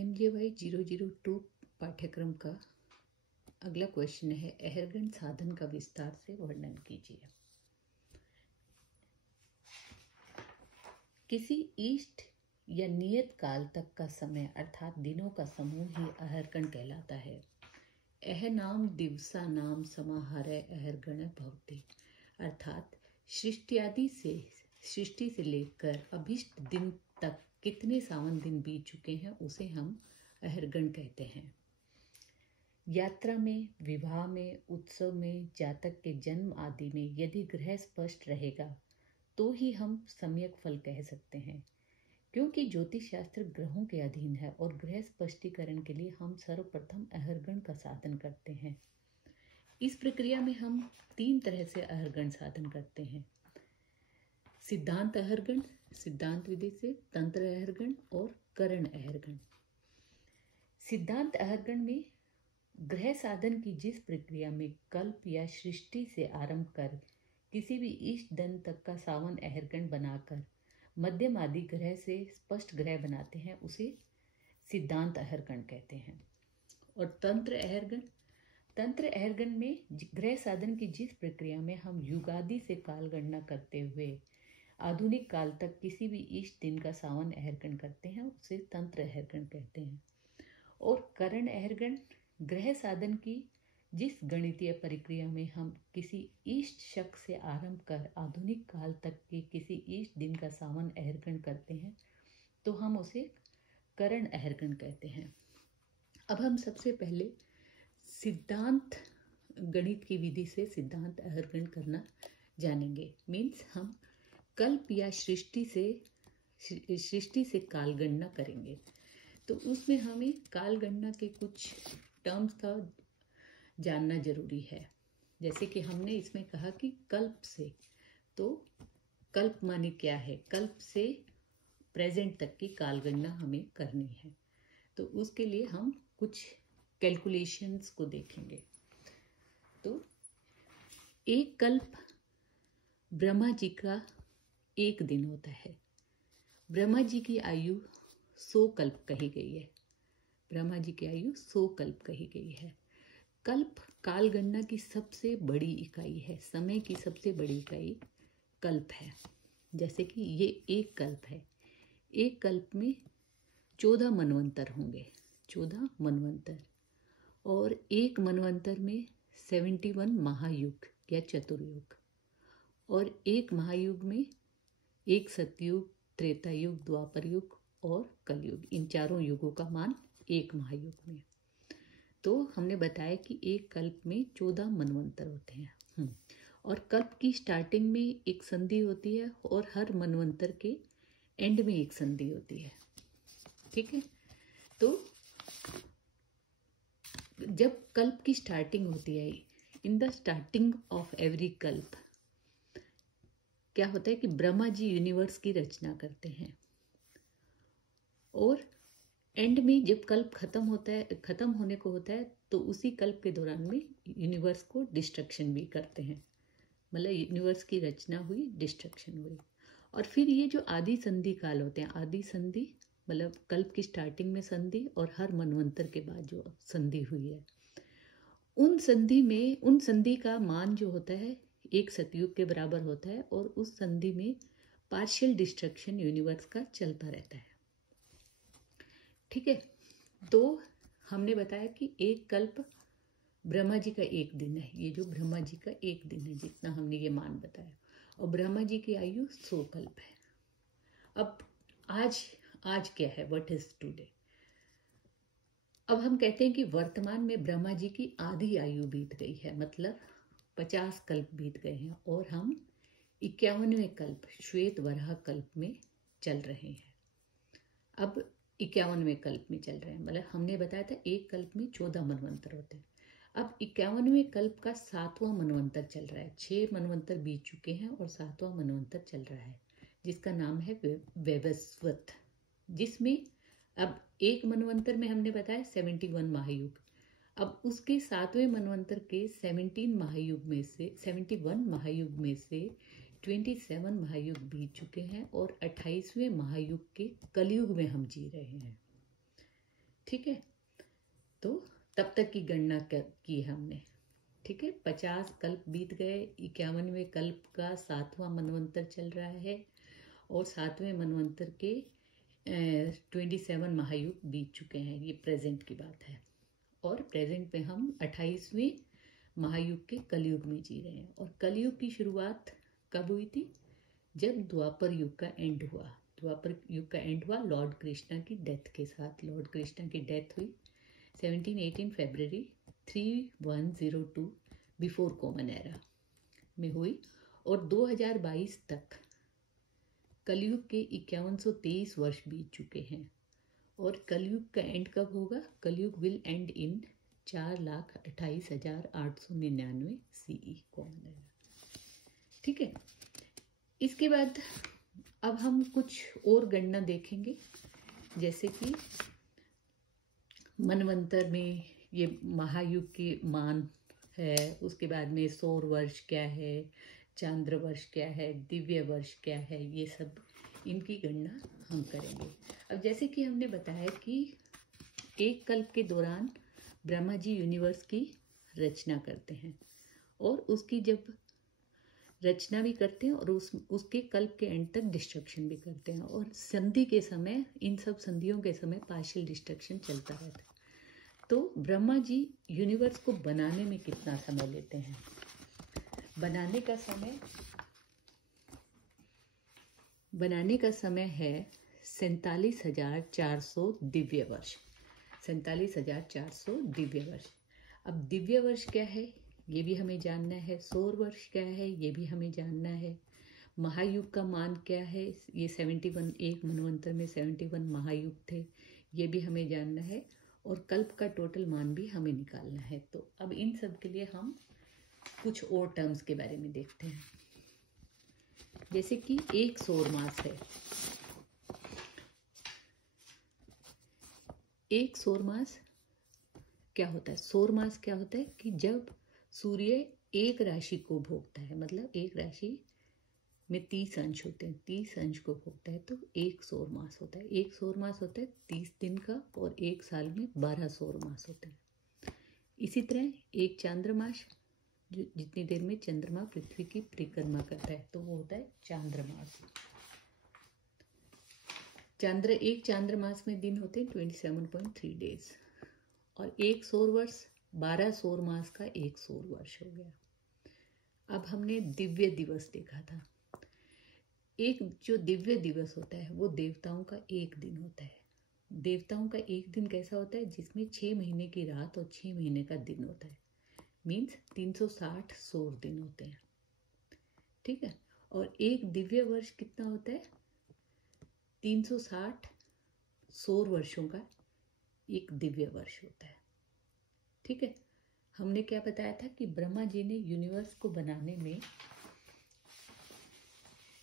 MJY 002 पाठ्यक्रम का अगला क्वेश्चन है, अहरगन साधन का विस्तार से वर्णन कीजिए। किसी इष्ट या नियत काल तक का समय अर्थात दिनों का समूह ही अहरगण कहलाता है। अह नाम दिवसा नाम समाहारे अहरगण भवति, अर्थात सृष्टि से लेकर अभिष्ट दिन तक कितने सावन दिन बीत चुके हैं उसे हम अहरगण कहते हैं। यात्रा में, विवाह में, उत्सव में, जातक के जन्म आदि में यदि ग्रह स्पष्ट रहेगा तो ही हम सम्यक फल कह सकते हैं, क्योंकि ज्योतिष शास्त्र ग्रहों के अधीन है और ग्रह स्पष्टीकरण के लिए हम सर्वप्रथम अहरगण का साधन करते हैं। इस प्रक्रिया में हम 3 तरह से अहरगण साधन करते हैं: सिद्धांत अहरगण, सिद्धांत विधि से, तंत्र अहरगण और करण अहरगण। सिद्धांत अहरगण में ग्रह साधन की जिस प्रक्रिया में कल्प या सृष्टि से आरंभ कर किसी भी इष्ट दिन तक का सावन अहरगण बनाकर मध्यम आदि ग्रह से स्पष्ट ग्रह बनाते हैं उसे सिद्धांत अहरगण कहते हैं। और तंत्र अहरगण में ग्रह साधन की जिस प्रक्रिया में हम युगादि से काल गणना करते हुए आधुनिक काल तक किसी भी इष्ट दिन का सावन अहरगण करते हैं उसे तंत्र अहरगण कहते हैं। और करण अहरगण ग्रह साधन की जिस गणितीय प्रक्रिया में हम किसी इष्ट शक से आरंभ कर आधुनिक काल तक के किसी इष्ट दिन का सावन अहरगण करते हैं तो हम उसे करण अहरगण कहते हैं। अब हम सबसे पहले सिद्धांत गणित की विधि से सिद्धांत अहरगण करना जानेंगे। मीन्स हम कल्प या सृष्टि से काल गणना करेंगे। तो उसमें हमें काल गणना के कुछ टर्म्स का जानना जरूरी है। जैसे कि हमने इसमें कहा कि कल्प से, तो कल्प माने क्या है? कल्प से प्रेजेंट तक की काल गणना हमें करनी है। तो उसके लिए हम कुछ कैलकुलेशंस को देखेंगे। तो एक कल्प ब्रह्मा जी का एक दिन होता है। ब्रह्मा जी की आयु 100 कल्प कही गई है। ब्रह्मा जी की आयु 100 कल्प कही गई है। कल्प काल गणना की सबसे बड़ी इकाई है। समय की सबसे बड़ी इकाई कल्प है। जैसे कि ये एक कल्प है। एक कल्प में 14 मनवंतर होंगे, 14 मनवंतर। और एक मनवंतर में 71 महायुग या चतुर्युग। और एक महायुग में एक सतयुग, त्रेता युग, द्वापर युग और कलयुग। इन चारों युगों का मान एक महायुग में। तो हमने बताया कि एक कल्प में 14 मनवंतर होते हैं। और कल्प की स्टार्टिंग में एक संधि होती है और हर मनवंतर के एंड में एक संधि होती है। ठीक है। तो जब कल्प की स्टार्टिंग होती है, in the starting of every कल्प क्या होता है कि ब्रह्मा जी यूनिवर्स की रचना करते हैं और एंड में जब कल्प खत्म होने को होता है तो उसी कल्प के दौरान में यूनिवर्स को डिस्ट्रक्शन भी करते हैं। मतलब यूनिवर्स की रचना हुई, डिस्ट्रक्शन हुई। और फिर ये जो आदि संधि काल होते हैं, आदि संधि मतलब कल्प की स्टार्टिंग में संधि और हर मनवंतर के बाद जो संधि हुई है, उन संधि का मान जो होता है एक सतयुग के बराबर होता है। और उस संधि में पार्शियल डिस्ट्रक्शन यूनिवर्स का चलता रहता है। ठीक है। तो हमने बताया कि एक कल्प ब्रह्मा जी का एक दिन है। ये जो ब्रह्मा जी का एक दिन है, जितना हमने ये मान बताया। और ब्रह्मा जी की आयु 100 कल्प है। अब आज क्या है? What is today? अब हम कहते हैं कि वर्तमान में ब्रह्मा जी की आधी आयु बीत गई है, मतलब 50 कल्प बीत गए हैं और हम 51वें कल्प श्वेत वराह कल्प में चल रहे हैं। अब 51वें कल्प में चल रहे हैं। मतलब हमने बताया था एक कल्प में 14 मनवंतर होते हैं। अब 51वें कल्प का 7वां मनवंतर चल रहा है। 6 मनवंतर बीत चुके हैं और 7वां मनवंतर चल रहा है, जिसका नाम है वैवस्वत। जिसमें अब एक मनवंतर में हमने बताया 71 महायुग। अब उसके 7वें मनवंतर के 71 महायुग में से 27 महायुग बीत चुके हैं और 28वें महायुग के कलयुग में हम जी रहे हैं। ठीक है, तो तब तक की गणना की है हमने। ठीक है, 50 कल्प बीत गए, 51वें कल्प का 7वां मनवंतर चल रहा है और 7वें मनवंतर के 27 महायुग बीत चुके हैं। ये प्रेजेंट की बात है और प्रेजेंट में हम 28वें महायुग के कलयुग में जी रहे हैं। और कलयुग की शुरुआत कब हुई थी? जब द्वापर युग का एंड हुआ। द्वापर युग का एंड हुआ लॉर्ड कृष्णा की डेथ के साथ। लॉर्ड कृष्णा की डेथ हुई 18 फरवरी 3102 बिफोर कॉमन एरा में हुई और 2022 तक कलयुग के 5123 वर्ष बीत चुके हैं। और कलयुग का एंड कब होगा? कलयुग will and in 4,28,899 CE common era. ठीक है, इसके बाद अब हम कुछ और गणना देखेंगे, जैसे कि मनवंतर में ये महायुग के मान है, उसके बाद में सौर वर्ष क्या है, चांद्र वर्ष क्या है, दिव्य वर्ष क्या है, ये सब इनकी गणना हम करेंगे। अब जैसे कि हमने बताया कि एक कल्प के दौरान ब्रह्मा जी यूनिवर्स की रचना करते हैं और उसकी जब रचना भी करते हैं और उसके कल्प के एंड तक डिस्ट्रक्शन भी करते हैं। और संधि के समय, इन सब संधियों के समय पार्शियल डिस्ट्रक्शन चलता रहता है। तो ब्रह्मा जी यूनिवर्स को बनाने में कितना समय लेते हैं? बनाने का समय है 47,400 दिव्य वर्ष। 47,400 दिव्य वर्ष। अब दिव्य वर्ष क्या है ये भी हमें जानना है, सौर वर्ष क्या है ये भी हमें जानना है, महायुग का मान क्या है, ये 71, एक मनवंतर में 71 महायुग थे, ये भी हमें जानना है और कल्प का टोटल मान भी हमें निकालना है। तो अब इन सब के लिए हम कुछ और टर्म्स के बारे में देखते हैं, जैसे कि एक सौर मास है। एक सौर मास क्या होता है? सौर मास क्या होता है कि जब सूर्य एक राशि को भोगता है, मतलब एक राशि में 30 अंश होते हैं, 30 अंश को भोगता है तो एक सौर मास होता है। एक सौर मास होता है 30 दिन का और एक साल में 12 सौर मास होते हैं। इसी तरह एक चांद्रमास, जो जितनी देर में चंद्रमा पृथ्वी की परिक्रमा करता है तो वो होता है चांद्रमास। एक चांद्रमास में दिन होते हैं 27.3 डेज और एक सौर वर्ष 12 सौर मास का एक सौर वर्ष हो गया। अब हमने दिव्य दिवस देखा था। एक जो दिव्य दिवस होता है वो देवताओं का एक दिन होता है। देवताओं का एक दिन कैसा होता है? जिसमें 6 महीने की रात और 6 महीने का दिन होता है। मीन्स 360 सौर दिन होते हैं। ठीक है, और एक दिव्य वर्ष कितना होता है? 360 सौर वर्षों का एक दिव्य वर्ष होता है। ठीक है, हमने क्या बताया था कि ब्रह्मा जी ने यूनिवर्स को बनाने में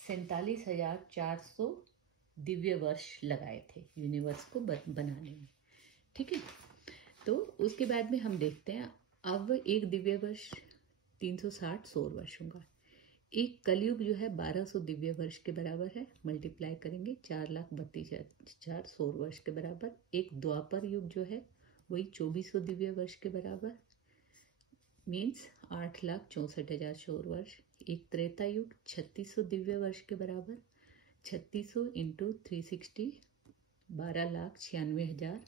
47,400 दिव्य वर्ष लगाए थे यूनिवर्स को बनाने में। ठीक है, तो उसके बाद में हम देखते हैं अब एक दिव्य वर्ष 360 सौर वर्षों का, एक कलयुग जो है 1200 दिव्य वर्ष के बराबर है, मल्टीप्लाई करेंगे 4,32,000 सौर वर्ष के बराबर। एक द्वापर युग जो है वही 2400 दिव्य वर्ष के बराबर, मीन्स 8,64,000 सौर वर्ष। एक त्रेता युग 3600 दिव्य वर्ष के बराबर, 3600 इंटू 360 12,96,000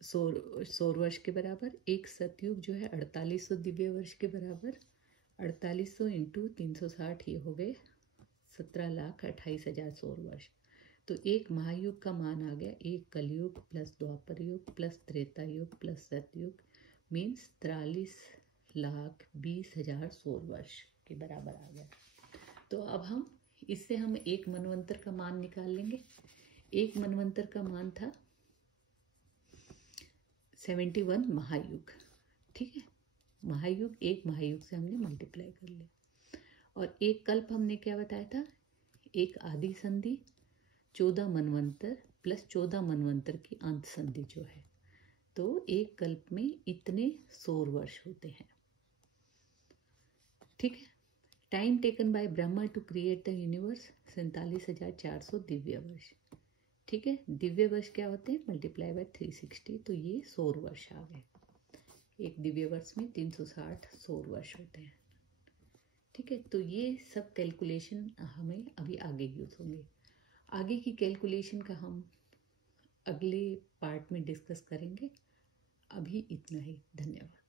सौर वर्ष के बराबर। एक सतयुग जो है 4800 दिव्य वर्ष के बराबर, 4800 इंटू 360 ये हो गए 17,28,000 सौर वर्ष। तो एक महायुग का मान आ गया, एक कलयुग प्लस द्वापर युग प्लस त्रेता युग प्लस सतयुग, मीन्स 43,20,000 सौर वर्ष के बराबर आ गया। तो अब हम इससे हम एक मनवंतर का मान निकाल लेंगे। एक मनवंतर का मान था 71 महायुग। ठीक है, महायुग, एक महायुग से हमने मल्टीप्लाई कर लिया। और एक कल्प हमने क्या बताया था? एक आदि संधि 14 मनवंतर प्लस 14 मनवंतर की अंत संधि जो है, तो एक कल्प में इतने सौर वर्ष होते हैं। ठीक है, time taken by Brahma to create the universe 47,400 दिव्य वर्ष। ठीक है, दिव्य वर्ष क्या होते हैं, मल्टीप्लाई बाय 360, तो ये सौर वर्ष आ गए। एक दिव्य वर्ष में 360 सौर वर्ष होते हैं। ठीक है, तो ये सब कैलकुलेशन हमें अभी आगे यूज होंगे। आगे की कैलकुलेशन का हम अगले पार्ट में डिस्कस करेंगे। अभी इतना ही, धन्यवाद।